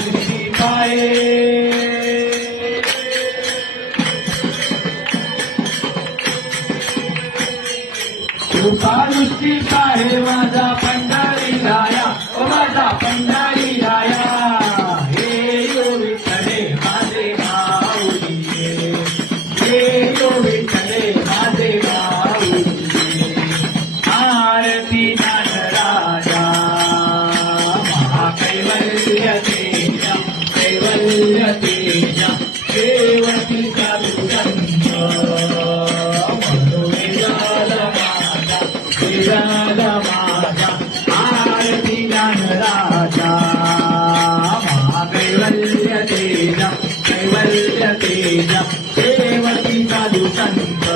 नुसती पाहे कृपा नुसती पाहे माझा पंढरी राया ओ माझा पंढरी राया हे यो विठ्ठले माझे माऊली हे यो विठ्ठले माझे माऊली आरती नाथराजा महाकैवल्य तेजा कैवल्य तेजा देवती साधुसंत आरती नाथराजा महाकैवल्य तेजा कैवल्य तेजा देवती साधुसंत